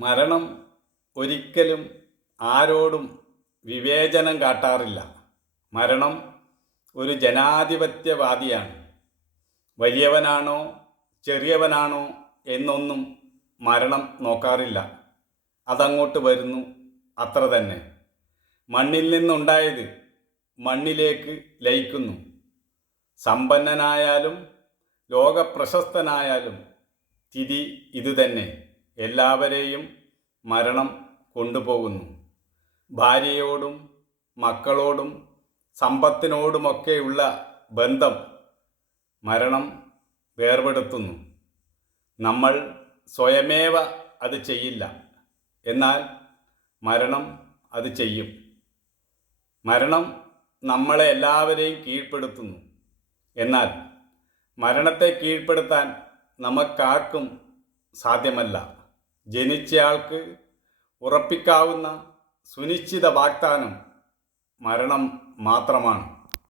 മരണം ഒരിക്കലും ആരോടും വിവേചനം കാട്ടാറില്ല. മരണം ഒരു ജനാധിപത്യവാദിയാണ്. വലിയവനാണോ ചെറിയവനാണോ എന്നൊന്നും മരണം നോക്കാറില്ല. അതങ്ങോട്ട് വരുന്നു, അത്ര തന്നെ. മണ്ണിൽ നിന്നുണ്ടായത് മണ്ണിലേക്ക് ലയിക്കുന്നു. സമ്പന്നനായാലും ലോകപ്രശസ്തനായാലും സ്ഥിതി ഇതുതന്നെ. എല്ലാവരെയും മരണം കൊണ്ടുപോകുന്നു. ഭാര്യയോടും മക്കളോടും സമ്പത്തിനോടുമൊക്കെയുള്ള ബന്ധം മരണം വേർപെടുത്തുന്നു. നമ്മൾ സ്വയമേവ അത് ചെയ്യില്ല, എന്നാൽ മരണം അത് ചെയ്യും. മരണം നമ്മളെ എല്ലാവരെയും കീഴ്പ്പെടുത്തുന്നു. എന്നാൽ മരണത്തെ കീഴ്പ്പെടുത്താൻ നമുക്കാർക്കും സാധ്യമല്ല. ജനിച്ചയാൾക്ക് ഉറപ്പിക്കാവുന്ന സുനിശ്ചിത വാഗ്ദാനം മരണം മാത്രമാണ്.